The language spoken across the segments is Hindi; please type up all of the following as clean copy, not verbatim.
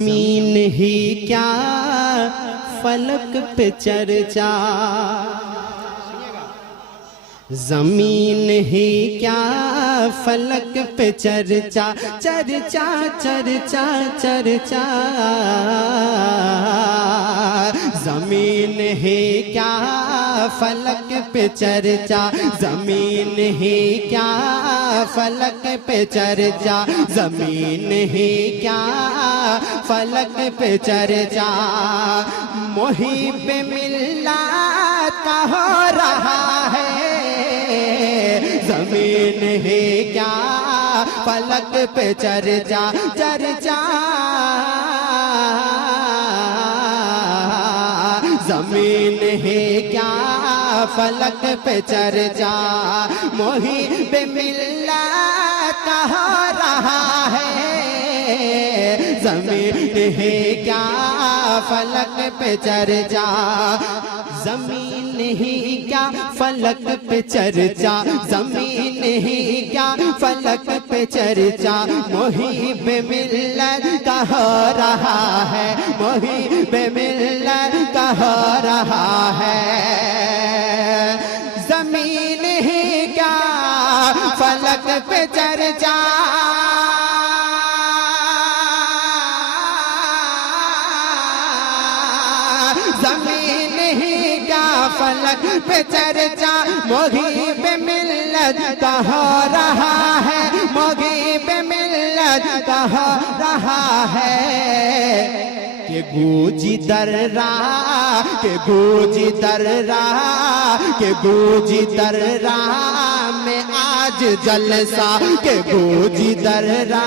मीन ही क्या फलक पे चर्चा, जमीन ही क्या फलक पे चर्चा, चर्चा चर्चा चर्चा। जमीन ही क्या फलक पे चर्चा, जमीन ही क्या फलक पे चर्चा, जमीन ही क्या फलक पे चर्चा। मुहिब मिल्लत का हो रहा है, जमीन है क्या फलक पे चर्चा चर्चा। जमीन है क्या फलक पे चर्चा, मुहिब मिल्लत का हो रहा है, जमीन है क्या फलक पे चर्चा। जमीन ही क्या फलक पे चर्चा, जमीन ही क्या फलक पे चर्चा। मुहिब मिल्लत का हो रहा है, मुहिब मिल्लत का हो रहा है। जमीन ही क्या फलक पे चर्चा, जमीन ही क्या फलक पे चर्चा। मुहिब मिल्लत का हो रहा है, मुहिब मिल्लत का हो रहा है। के गूंजी दर्रा, के गूंजी दर्रा, के गूंजी दर्रा में आज जलसा, के गूंजी दर्रा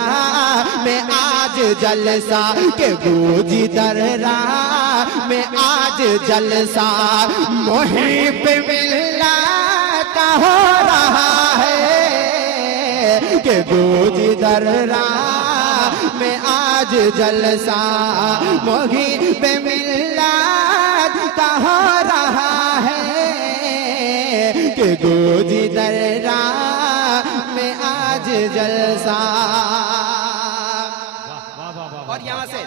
में आज जलसा, के गूंजी दर्रा में आज जलसा। मुहिब मिल्लत का हो रहा है, के गूंजी दर्रा में आज जलसा। मुहिब मिल्लत का हो रहा है, के गूंजी दर्रा में आज जलसा। और यहाँ से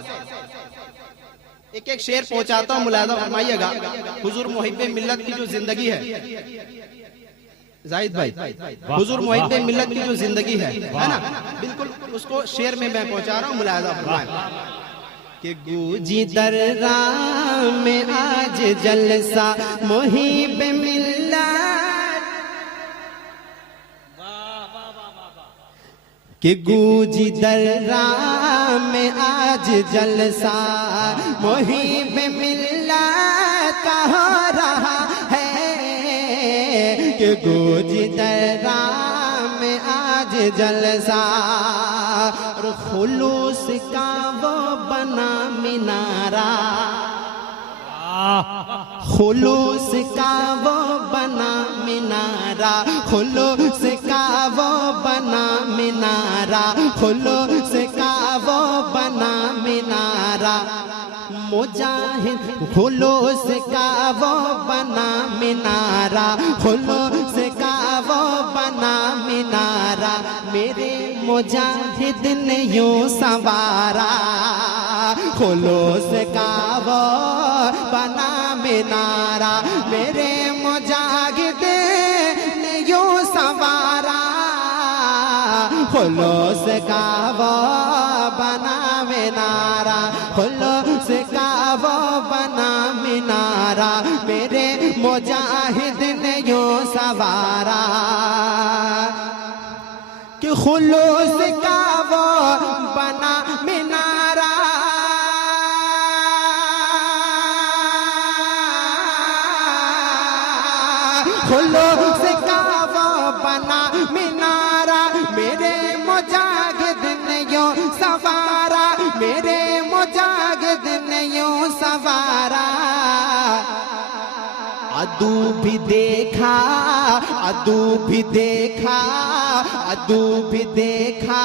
एक एक शेर पहुंचाता हूँ, मुलाहिजा फरमाइएगा। हुजूर मुहिब मिल्लत की जो जिंदगी है जाहिद भाई, हुजूर मुहिब मिल्लत की जो जिंदगी है ना, बिल्कुल उसको शेर में मैं पहुंचा रहा हूँ, मुलाहिजा फरमाइएगा। कि गूंजी दर्रा में आज जलसा, मुहिब मिल्लत, कि गूंजी दर्रा में आज जलसा। मुहिब मिल्लत का हो रहा है, कि गूंजी दर्रा में आज जलसा। और खुलूस का वो बना मिनारा, खुलूस का वो बना मिनारा, खुलूस का वो बना मिनारा, खुलूस का वो बना मिनारा। मुजाहिद खुलूस का वो बना मिनारा, खुलूस का वो बना मिनारा। मेरे मुजाहिद ने यूं संवारा, खुलूस का वो बना मिनारा। मेरे मुजाहिद ने यूं संवारा, खुलूस का वो बना मिनारा, खुलूस का वो बना मिनारा। मेरे मुजाहिद ने यूं संवारा, कि खुलूस का वो बना मिनारा। खुलूस का वो बना मिनारा। मेरे मुजाहिद ने यूं संवारा, मेरे मुजाहिद ने यूं संवारा। अदू भी देखा, अदू भी देखा, अदू भी देखा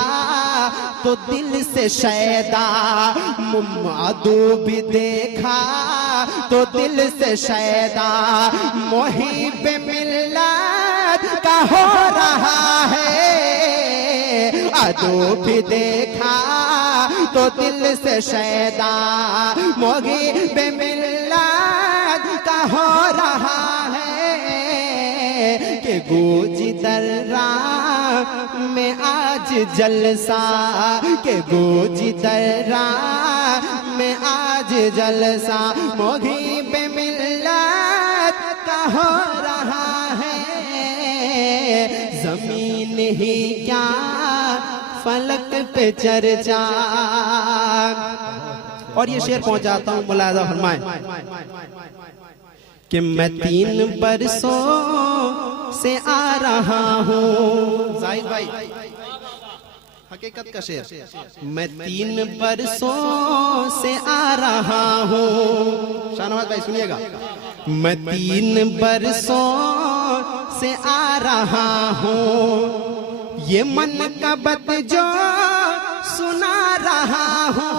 तो दिल से शैदा। अदू भी देखा तो दिल से शैदा। मुहिब मिल्लत का हो रहा है, अदू भी देखा तो दिल से शैदा मोगी बेमिल्लत का हो रहा है कि गूंजी दर्रा में आज जलसा, के गूंजी दर्रा में आज जलसा, मोगी बेमिल्लत का हो रहा है। जमीन ही क्या फलक पे चर्चा। और ये शेर पहुंचाता हूं, मुलाजा फरमाए कि मैं 3 बरसों से आ रहा हूँ। जाहिद भाई हकीकत का शेर, मैं 3 बरसों से आ रहा हूँ। शाहनवाज भाई सुनिएगा, मैं 3 बरसों से आ रहा हूँ, ये मन का बात जो सुना रहा हूँ।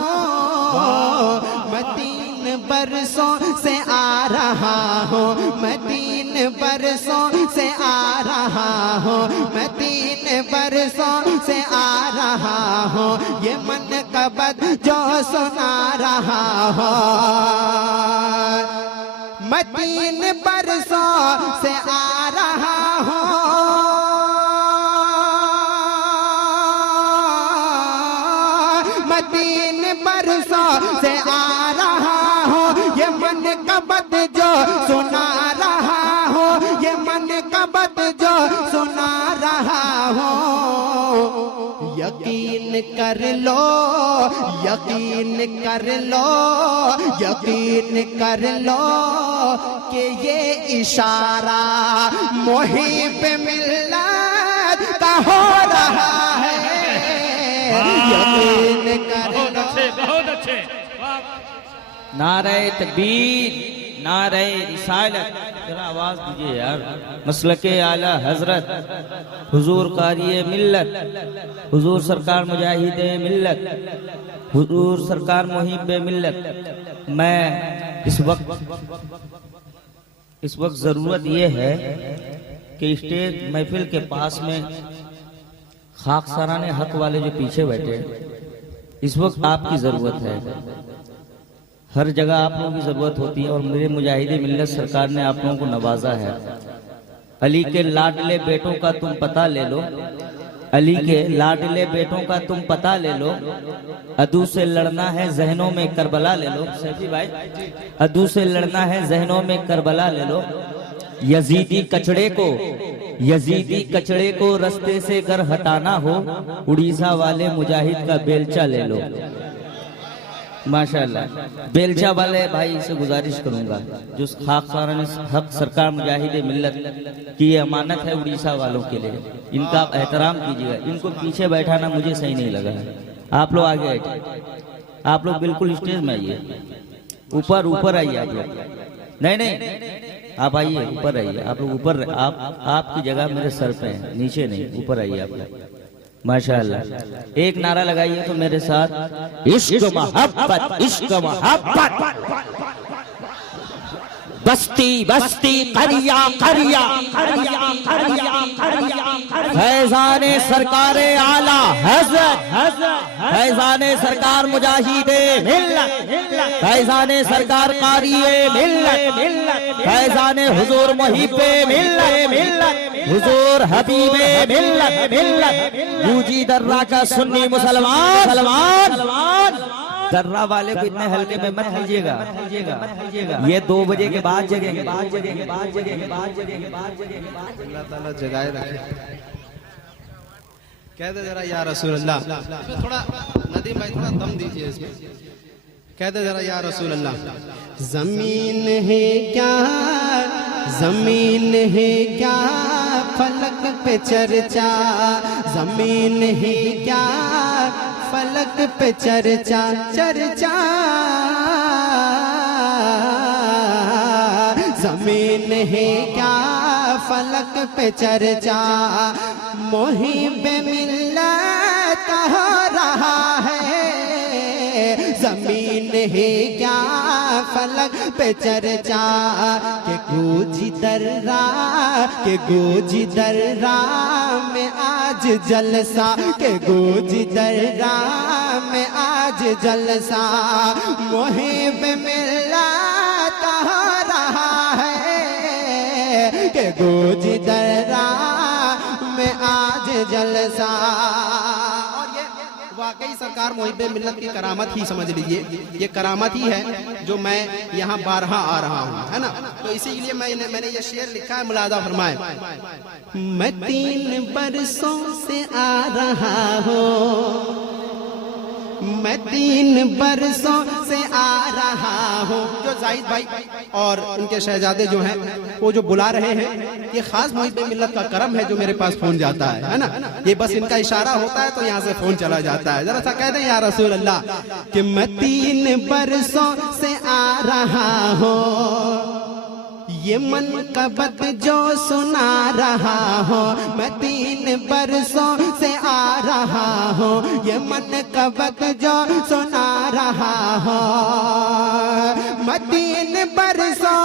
मैं 3 बरसों से आ रहा हूँ, मैं 3 बरसों से आ रहा हूँ, मैं 3 बरसों से आ रहा हूँ, ये मन का बात जो सुना रहा हूँ। मैं 3 बरसों से आ रहा हूँ, मैं 3 बरसों से आ रहा हूँ, ये मन का बात जो सुना रहा हूँ, ये मन का बात जो सुना रहा हूँ। यकीन कर लो, यकीन कर लो, यकीन कर लो कि ये इशारा मुहिब मिल्लत का हो रहा है। यकीन कर लो। बहुत अच्छे। नारे तकबीर, नारे रिसालत। जरा आवाज दीजिए यार। मसलके आला हजरत हुजूर कारिए मिल्लत, हुजूर सरकार मुजाहिदे मिल्लत, हुजूर सरकार मुहिब्बे मिल्लत। मैं इस वक्त जरूरत ये है कि स्टेज महफिल के पास में खाकसाराने हक वाले जो पीछे बैठे, इस वक्त आपकी जरूरत है। हर जगह आप लोगों की जरूरत होती है और मेरे मुजाहिदे मिल्लत सरकार ने आप लोगों को नवाजा है। अली के लाडले बेटों का तुम पता ले लो, अली के लाडले बेटों का तुम पता ले लो, अदू से लड़ना है जहनों में करबला ले लो। सैफी भाई, अदू से लड़ना है जहनों में करबला ले लो। यजीदी कचड़े को रास्ते से घर हटाना हो, उड़ीसा वाले मुजाहिद का बेलचा ले लो। माशाल्लाह, बेलचा वाले भाई से गुजारिश करूंगा, जो खाकसाराने हक सरकार मुजाहिदे मिल्लत की ये अमानत है उड़ीसा वालों के लिए, इनका आप एहतराम कीजिएगा। इनको पीछे बैठाना मुझे सही नहीं लगा है। आप लोग आगे आइए, आप लोग बिल्कुल स्टेज में आइए, ऊपर आइए आप लोग। नहीं, आप आइए, ऊपर आइए। आप लोग ऊपर, आपकी जगह मेरे सर पे है, नीचे नहीं, ऊपर आइए आप लोग। माशाअल्लाह, एक नारा लगाइए तो मेरे साथ। इश्क मोहब्बत, इश्क मोहब्बत, बस्ती बस्ती करिया करिया करिया करिया करिया, फैजाने सरकारे आला हजरत, फैजाने सरकार मुजाहिदे मिल्लत, फैजाने सरकार कारिए मिल्लत, फैजाने हुजूर मुहिब्बे मिल्लत, हुजूर हबीबे मिल्लत। गूंजी दर्रा का सुन्नी मुसलमान। दर्रा वाले को इतने हल्के में मत लीजिएगा, ये 2 बजे के बाद जगेंगे। अल्लाह ताला जगाए रखे। कह दे जरा या रसूल अल्लाह। इसमें थोड़ा नदीम भाई थोड़ा दम दीजिए इसमें। कह दे जरा या रसूल अल्लाह। जमीन है क्या, जमीन है क्या फलक पे चर्चा, जमीन है क्या फलक पे चर्चा, चर्चा जमीन है क्या फलक पे चर्चा, मुहिब्बे मिल्लत हो रहा है। जमीन है क्या फलक पे चर्चा के गूंजी दर्रा के गूंजी दर्रा में आज जलसा के गूंजी दर्रा में आज जलसा मुहिब मिल्लत हो रहा है के गूंजी दर्रा में आज जलसा। और ये वाकई सरकार मुहिब्बे मिल्लत की करामत ही समझ लीजिए, ये करामत ही है जो मैं यहाँ बारहा आ रहा हूँ, है ना। तो इसीलिए मैंने ये शेर लिखा है, मुलादा फरमाए। मैं 3 बरसों से आ रहा हूँ, मैं 3 बरसों से आ रहा हूँ। जो जाहिद भाई और उनके शहजादे जो हैं वो जो बुला रहे हैं, ये खास मुहिब्बे मिल्लत का करम है जो मेरे पास फोन जाता है ना। ये बस इनका इशारा होता है तो यहाँ से फोन चला जाता है। जरा सा कह दें या रसूल अल्लाह कि मैं 3 बरसों से आ रहा हूँ, ये मन का बत जो सुना रहा हो। मैं 3 बरसों से आ रहा हूँ, ये मन का बत जो सुना रहा हो। मैं 3 बरसों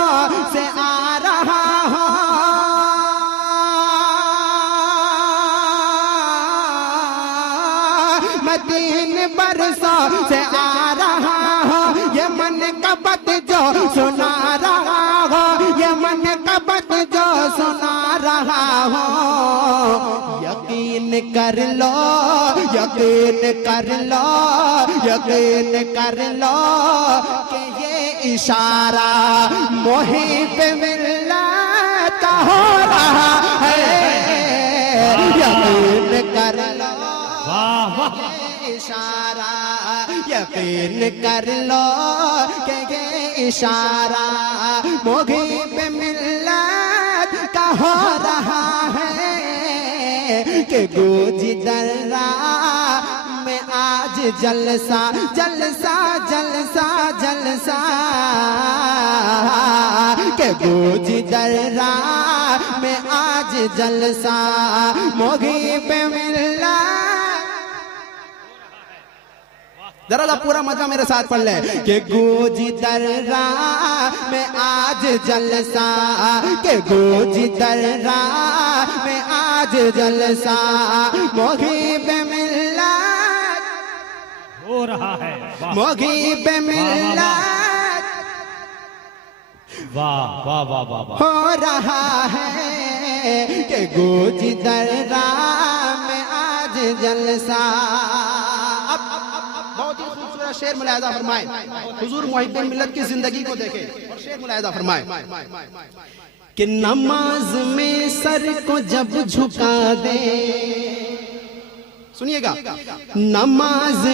से आ रहा हूँ, मैं 3 बरसों से आ रहा हूँ, ये मन का बत जो सुना रहा हो, ये मन का बत जो सुना रहा हो। यकीन कर लो, यकीन कर लो, यकीन कर लो कि ये इशारा मुहिब्बे मिल्लत का हो रहा है। यकीन कर लो, ये इशारा, यकीन कर लो कि ये इशारा मुहिब्बे मिल्लत का हो रहा है कि गूंजी दर्रा में आज जलसा जलसा जलसा जलसा के गूंजी दर्रा में आज जलसा मुहिब्बे मिल्लत। जरा सा पूरा मजा मेरे साथ पढ़ ले कि गूंजी दर्रा में आज जलसा के गूंजी दर्रा में आज जलसा मुहिब्बे मिल्लत हो रहा है। मुहिब्बे मिल्लत वाह वाह वाह वाह वाह हो रहा है कि गूंजी दर्रा में आज जलसा। बहुत ही खूबसूरत शेर मुलाहिजा फरमाए, हुजूर मुहिब्बे मिल्लत की जिंदगी को देखें और शेर मुलाहिजा फरमाए कि नमाज में सर को जब झुका दे, सुनिएगा, नमाज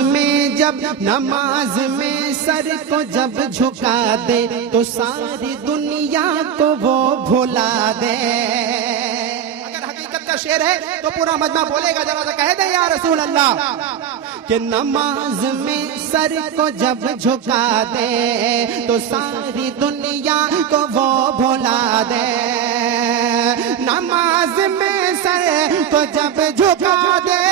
में सर को जब झुका दे तो सारी दुनिया को वो भुला दे। का शेर है तो पूरा मजमा बोलेगा, जरा सा कह दे या रसूल अल्लाह कि नमाज में सर को जब झुका दे तो सारी दुनिया को वो भुला दे। नमाज में सर को जब झुका दे,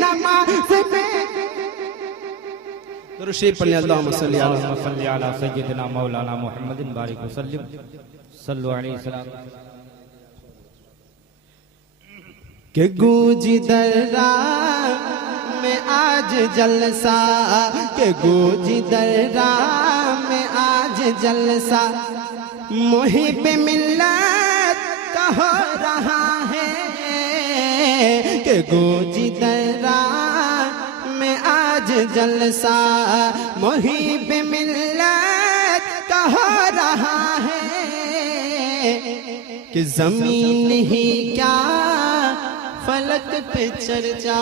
नमाज में दुरूद पढ़िए, अल्लाहुम्मा सल्ली अला सय्यिदिना मौलाना मुहम्मदिन बारिक वसल्लम सल्लु अलैहि वसल्लम। के गूंजी दर्रा में आज जलसा के गूंजी दर्रा में आज जलसा मुहिब्बे मिल्लत का हो रहा है के गूंजी दर्रा में आज जलसा मुहिब्बे मिल्लत का हो रहा है कि जमीन ही क्या फलक पे चर्चा।